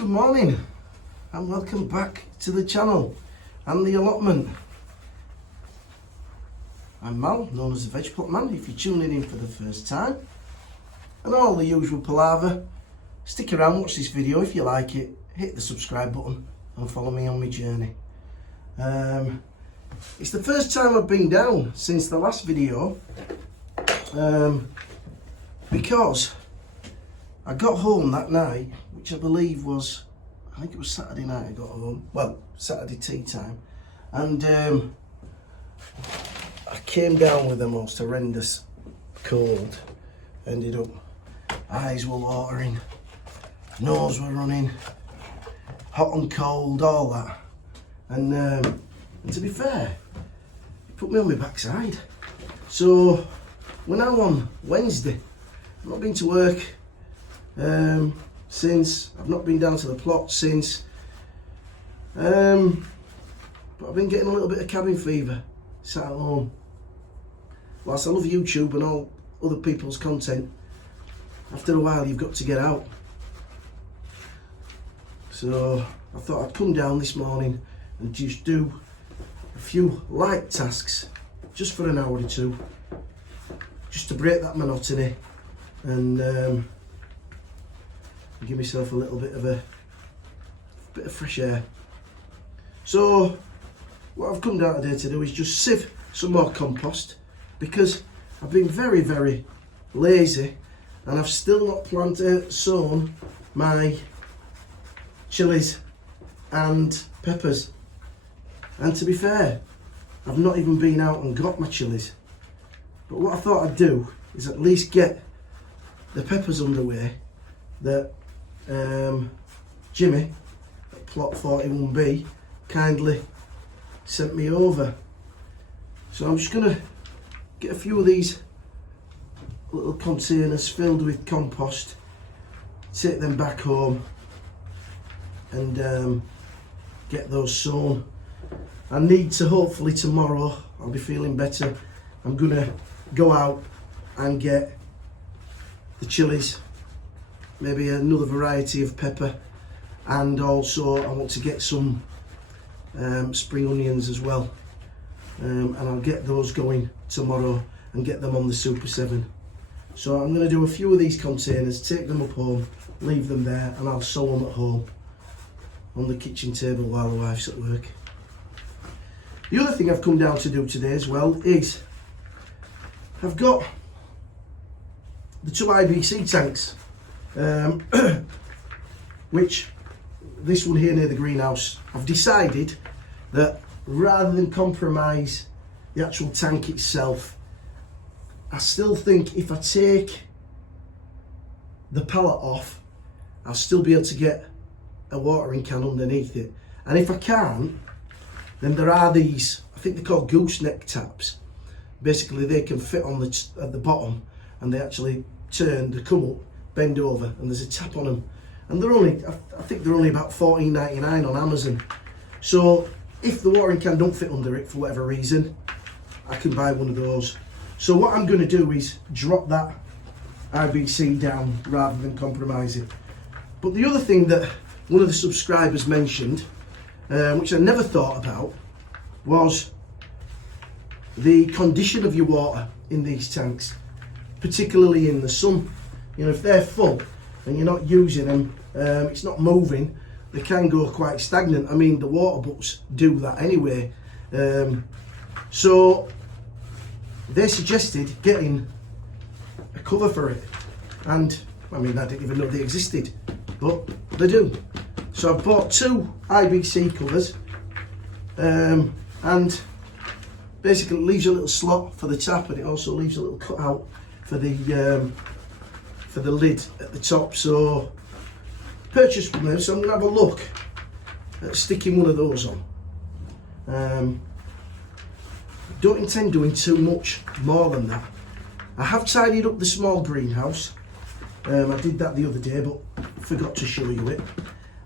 Good morning and welcome back to the channel and the allotment. I'm Mal, known as the Veg Plot Man, if you're tuning in for the first time. And all the usual palaver. Stick around, watch this video if you like it, hit the subscribe button and follow me on my journey. It's the first time I've been down since the last video because I got home that night, which I believe was, I think it was Saturday night I got home, well, Saturday tea time, and I came down with the most horrendous cold. Ended up, eyes were watering, nose were running, hot and cold, all that, and to be fair, it put me on my backside. So we're now on Wednesday. I've not been to work since, I've not been down to the plot since, but I've been getting a little bit of cabin fever, sat at home. Whilst I love YouTube and all other people's content, after a while you've got to get out. So I thought I'd come down this morning and just do a few light tasks, just for an hour or two, just to break that monotony and give myself a little bit of fresh air. So what I've come down today to do is just sieve some more compost, because I've been very, very lazy and I've still not sown my chilies and peppers. And to be fair, I've not even been out and got my chilies. But what I thought I'd do is at least get the peppers underway that Jimmy at plot 41B kindly sent me over. So I'm just gonna get a few of these little containers filled with compost, take them back home and get those sown. I need to, hopefully tomorrow I'll be feeling better, I'm gonna go out and get the chilies, maybe another variety of pepper, and also I want to get some spring onions as well, and I'll get those going tomorrow and get them on the Super 7. So I'm going to do a few of these containers, take them up home, leave them there, and I'll sow them at home on the kitchen table while the wife's at work. The other thing I've come down to do today as well is I've got the 2 IBC tanks, which this one here near the greenhouse, I've decided that rather than compromise the actual tank itself, I still think if I take the pallet off, I'll still be able to get a watering can underneath it. And if I can't, then there are these, I think they're called gooseneck taps. Basically they can fit on at the bottom, and they actually turn, they come up, bend over, and there's a tap on them. And they're only, I think they're only about $14.99 on Amazon. So if the watering can don't fit under it for whatever reason, I can buy one of those. So what I'm going to do is drop that IBC down rather than compromise it. But the other thing that one of the subscribers mentioned, which I never thought about, was the condition of your water in these tanks, particularly in the sun. You know, if they're full and you're not using them, it's not moving, they can go quite stagnant. I mean, the water butts do that anyway. So they suggested getting a cover for it, and I mean, I didn't even know they existed, but they do. So I bought 2 IBC covers, and basically it leaves a little slot for the tap, and it also leaves a little cutout for the lid at the top. So purchased from them, so I'm gonna have a look at sticking one of those on. Don't intend doing too much more than that. I have tidied up the small greenhouse. I did that the other day, but forgot to show you it.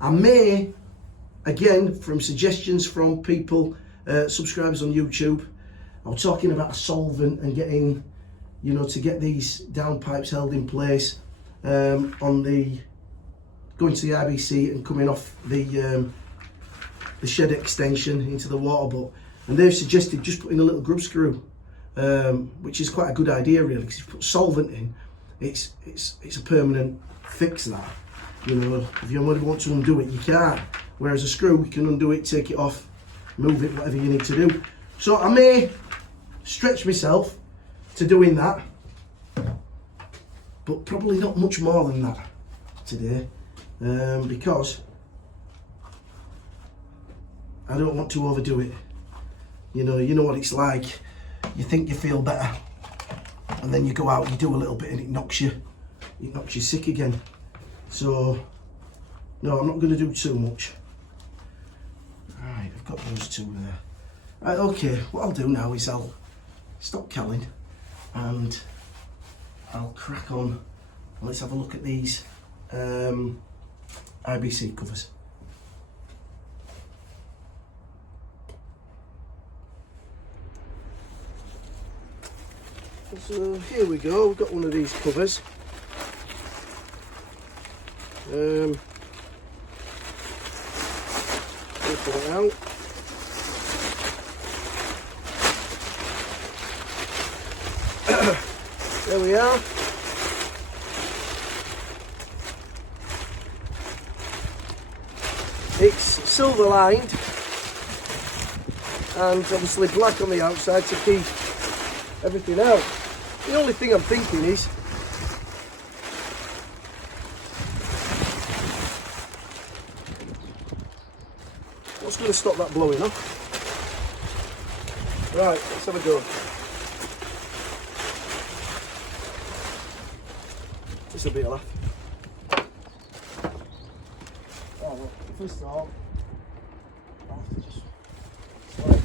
I may, again, from suggestions from people, subscribers on YouTube, I was talking about a solvent and getting, you know, to get these downpipes held in place on the going to the IBC and coming off the shed extension into the water butt, and they've suggested just putting a little grub screw, which is quite a good idea really, because if you put solvent in, it's a permanent fix. That, you know, if you want to undo it, you can't. Whereas a screw, you can undo it, take it off, move it, whatever you need to do. So I may stretch myself to doing that, but probably not much more than that today, because I don't want to overdo it. You know what it's like. You think you feel better, and then you go out, you do a little bit, and it knocks you sick again. So no, I'm not going to do too much. Right, I've got those two there. Right, okay, what I'll do now is I'll stop calling and I'll crack on. Let's have a look at these IBC covers. So here we go, we've got one of these covers. Put it out. There we are. It's silver lined and obviously black on the outside to keep everything out. The only thing I'm thinking is what's going to stop that blowing up? Right, let's have a go. This will be a laugh. Oh, well, first of all, I'll have to just slide it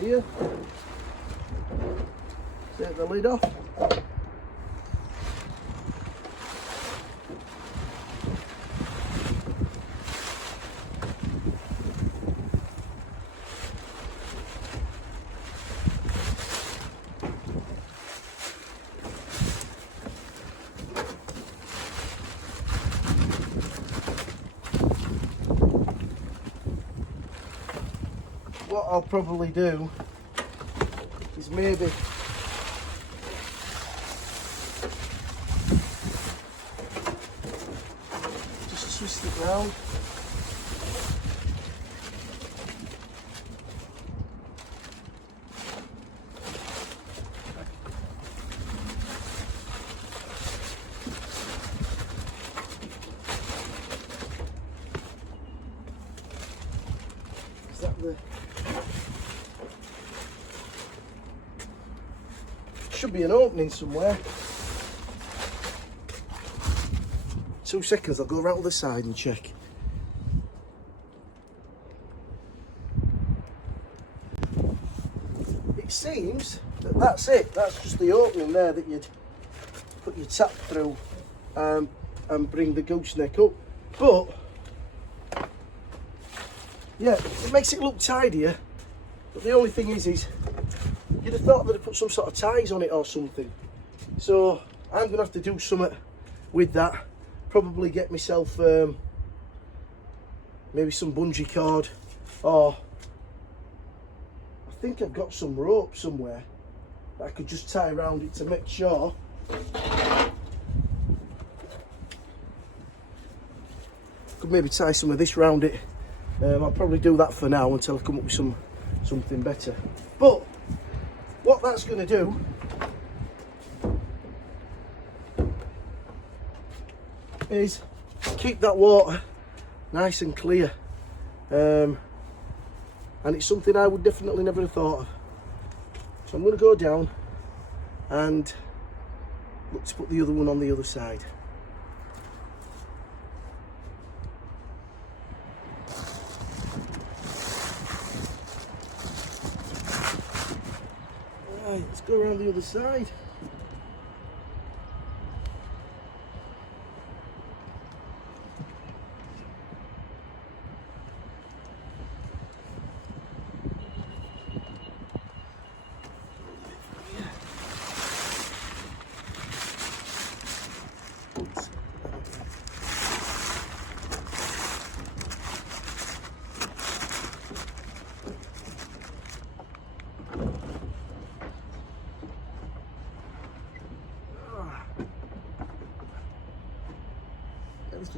here. Take the lid off. What I'll probably do is maybe just twist it round. Is that the... Should be an opening somewhere. 2 seconds, I'll go around to the side and check. It seems that that's it. That's just the opening there that you'd put your tap through and bring the gooseneck up. But yeah, it makes it look tidier. But the only thing is you'd have thought they'd put some sort of ties on it or something. So I'm going to have to do something with that. Probably get myself maybe some bungee cord, or I think I've got some rope somewhere that I could just tie around it to make sure. Could maybe tie some of this round it. I'll probably do that for now until I come up with something better. But what that's going to do is keep that water nice and clear, and it's something I would definitely never have thought of. So I'm going to go down and look to put the other one on the other side. Right, let's go around the other side.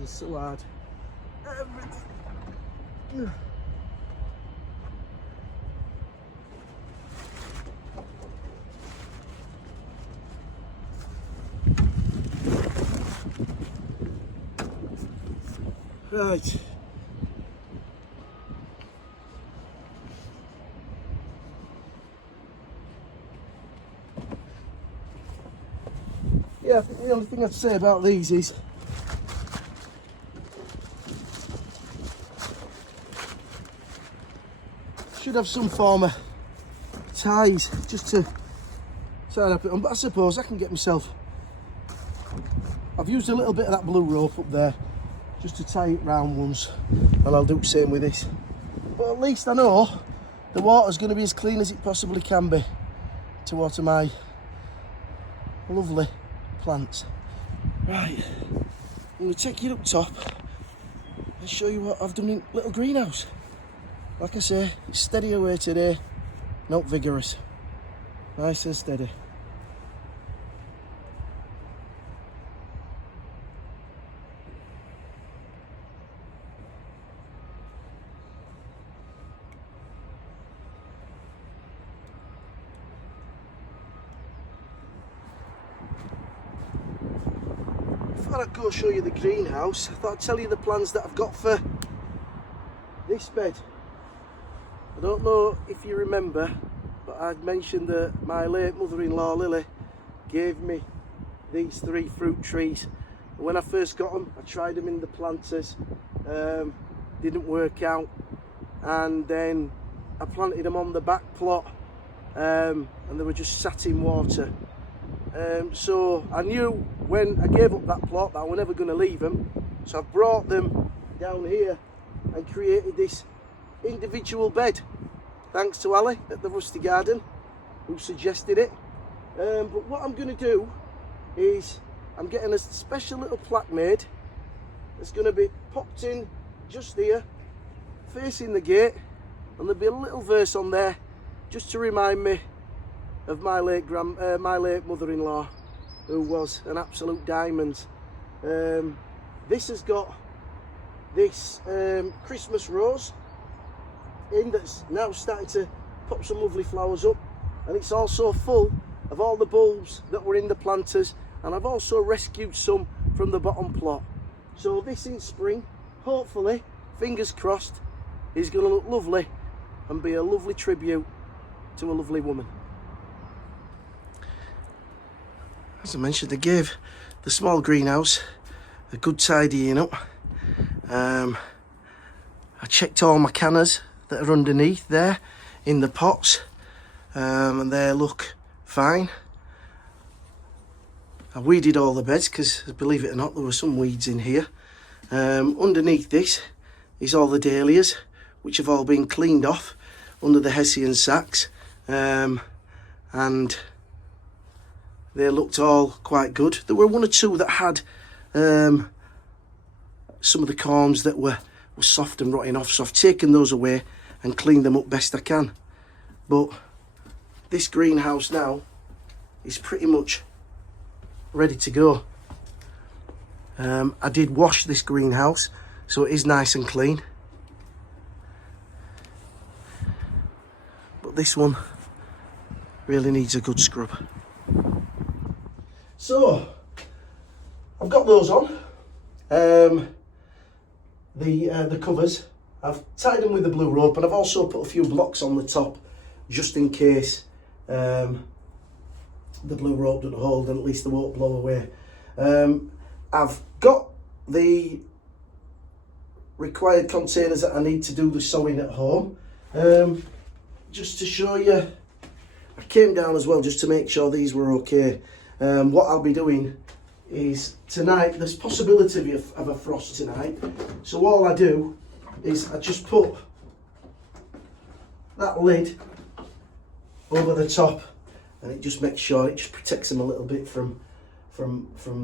working so hard. Everything. Right. Yeah, I think the only thing I'd say about these is should have some form of ties just to tie up it on, but I suppose I can get myself. I've used a little bit of that blue rope up there just to tie it round once, and I'll do the same with this. But at least I know the water's going to be as clean as it possibly can be to water my lovely plants. Right, I'm going to take you up top and show you what I've done in little greenhouse. Like I say, it's steady away today, not vigorous. Nice and steady. Before I go show you the greenhouse, I thought I'd tell you the plans that I've got for this bed. I don't know if you remember, but I'd mentioned that my late mother-in-law Lily gave me these 3 fruit trees. And when I first got them, I tried them in the planters, didn't work out, and then I planted them on the back plot, and they were just sat in water. So I knew when I gave up that plot that I was never going to leave them, so I've brought them down here and created this individual bed, thanks to Ali at the Rusty Garden who suggested it. But what I'm going to do is I'm getting a special little plaque made that's going to be popped in just here facing the gate, and there'll be a little verse on there just to remind me of my late mother-in-law, who was an absolute diamond. This has got this Christmas rose in that's now starting to pop some lovely flowers up, and it's also full of all the bulbs that were in the planters, and I've also rescued some from the bottom plot. So this in spring, hopefully, fingers crossed, is going to look lovely and be a lovely tribute to a lovely woman. As I mentioned, I gave the small greenhouse a good tidying up. I checked all my cannas that are underneath there in the pots, and they look fine. I weeded all the beds because, believe it or not, there were some weeds in here. Underneath this is all the dahlias, which have all been cleaned off under the hessian sacks, and they looked all quite good. There were 1 or 2 that had some of the corms that were soft and rotting off, so I've taken those away and cleaned them up best I can. But this greenhouse now is pretty much ready to go. I did wash this greenhouse, so it is nice and clean. But this one really needs a good scrub. So I've got those on. The covers, I've tied them with the blue rope, and I've also put a few blocks on the top just in case the blue rope doesn't hold, and at least they won't blow away. I've got the required containers that I need to do the sowing at home. Just to show you, I came down as well just to make sure these were okay. What I'll be doing is tonight, there's possibility of a frost tonight, so all I do is I just put that lid over the top, and it just makes sure, it just protects them a little bit from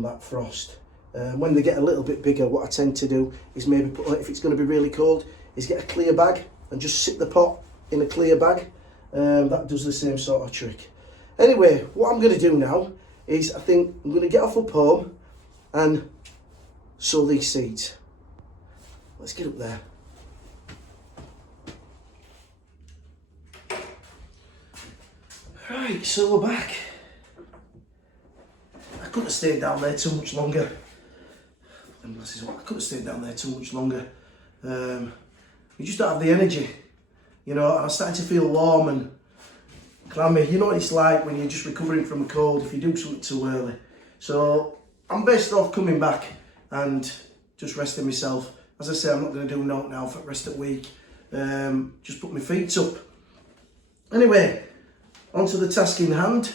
that frost. When they get a little bit bigger, what I tend to do is maybe put, if it's going to be really cold, is get a clear bag and just sit the pot in a clear bag. That does the same sort of trick. Anyway, what I'm going to do now is, I think I'm going to get off up home and sow these seeds. Let's get up there. Right, so we're back. I couldn't have stayed down there too much longer. I couldn't have stayed down there too much longer. You just don't have the energy, you know. I'm starting to feel warm and clammy. You know what it's like when you're just recovering from a cold if you do something too early. So I'm best off coming back and just resting myself. As I say, I'm not going to do nothing now for the rest of the week. Just put my feet up. Anyway, on to the task in hand.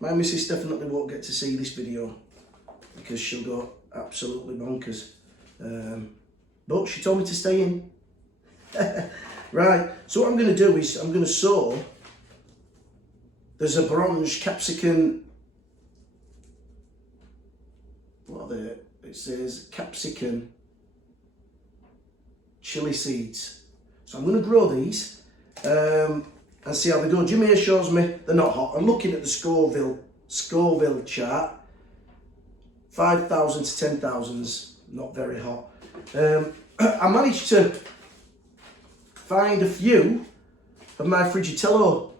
My missus definitely won't get to see this video because she'll go absolutely bonkers. But she told me to stay in. Right, so what I'm going to do is I'm going to sow. There's a bronze capsicum. What are they? It says capsicum chili seeds. So I'm going to grow these and see how they go. Jimmy assures me they're not hot. I'm looking at the Scoville chart. 5,000 to 10,000's not very hot. I managed to find a few of my Frigitello,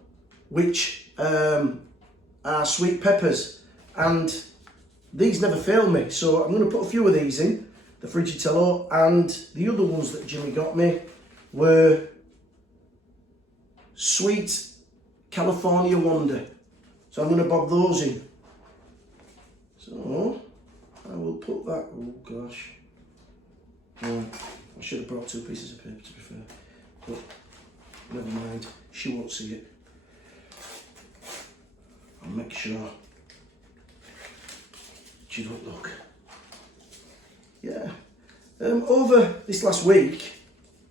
which are sweet peppers, and these never fail me. So I'm going to put a few of these in, the Frigitello, and the other ones that Jimmy got me were sweet California Wonder. So I'm going to bob those in. So I will put that, oh gosh. I should have brought 2 pieces of paper to be fair, but never mind, she won't see it. I'll make sure she don't look. Yeah, over this last week,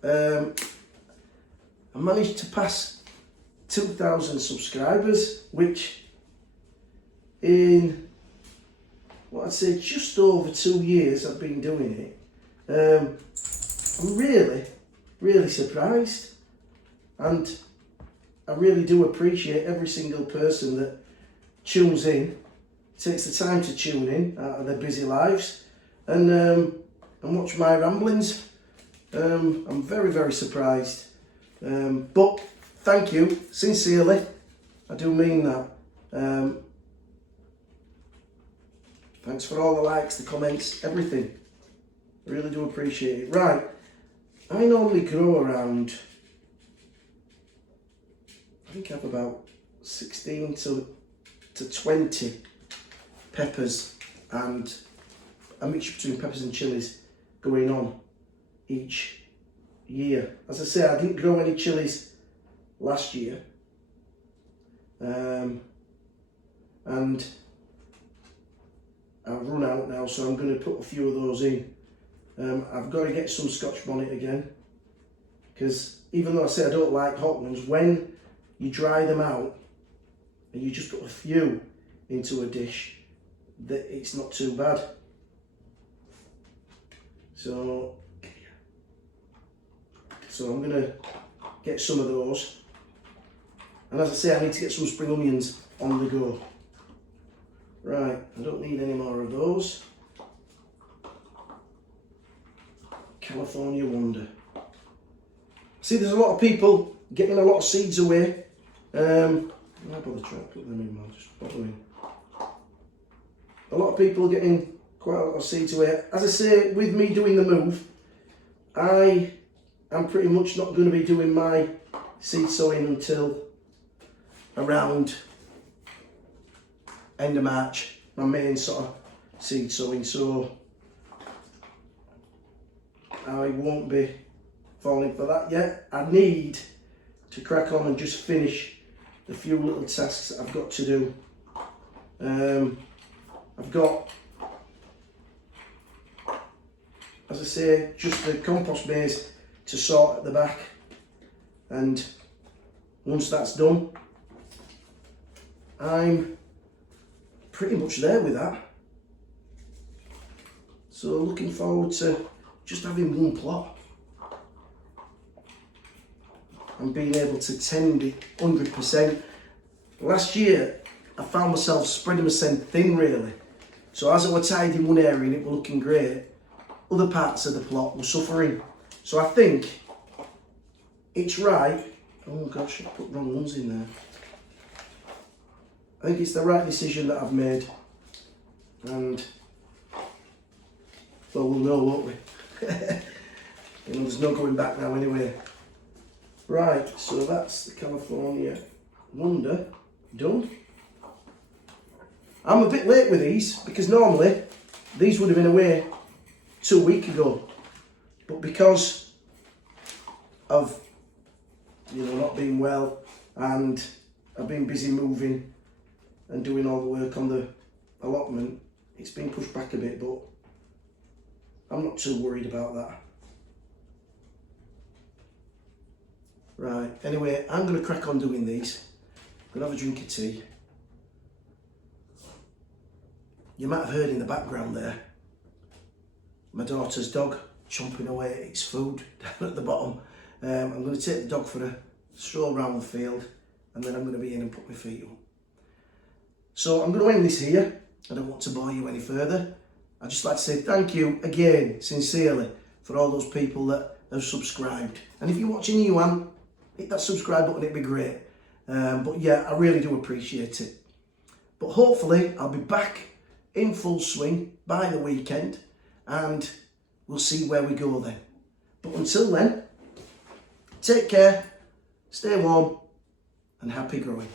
I managed to pass 2,000 subscribers, which in what I'd say just over 2 years I've been doing it. I'm really surprised, and I really do appreciate every single person that tunes in, takes the time to tune in out of their busy lives and watch my ramblings. I'm very surprised, but thank you sincerely. I do mean that. Thanks for all the likes, the comments, everything. I really do appreciate it. Right, I normally grow around, I think I have about 16 to 20 peppers and a mixture between peppers and chilies going on each year. As I say, I didn't grow any chilies last year, and I've run out now, so I'm going to put a few of those in. I've got to get some Scotch bonnet again, because even though I say I don't like hot ones, when you dry them out and you just put a few into a dish, that it's not too bad. So I'm going to get some of those, and as I say, I need to get some spring onions on the go. Right, I don't need any more of those. California Wonder. See, there's a lot of people getting a lot of seeds away. I'm not bother trying to put them in, man, just put them in. A lot of people are getting quite a lot of seeds away. As I say, with me doing the move, I am pretty much not going to be doing my seed sowing until around end of March, my main sort of seed sowing, so I won't be falling for that yet. I need to crack on and just finish the few little tasks that I've got to do. I've got, as I say, just the compost base to sort at the back, and once that's done, I'm pretty much there with that. So looking forward to just having one plot and being able to tend it 100%. Last year I found myself spreading myself thin really, So as I was tidying one area and it was looking great, other parts of the plot were suffering. So I think it's right. Oh gosh, I put wrong ones in there. I think it's the right decision that I've made. And, well, we'll know, won't we? There's no going back now anyway. Right, so that's the California Wonder done. I'm a bit late with these because normally these would have been away 2 weeks ago. But because of, not being well, and I've been busy moving and doing all the work on the allotment, it's been pushed back a bit, but I'm not too worried about that. Right, anyway, I'm going to crack on doing these. I'm going to have a drink of tea. You might have heard in the background there, my daughter's dog chomping away at its food down at the bottom. I'm going to take the dog for a stroll around the field, and then I'm going to be in and put my feet up. So I'm going to end this here. I don't want to bore you any further. I'd just like to say thank you again, sincerely, for all those people that have subscribed. And if you're watching a new one, hit that subscribe button, it'd be great. But yeah, I really do appreciate it. But hopefully I'll be back in full swing by the weekend, and we'll see where we go then. But until then, take care, stay warm, and happy growing.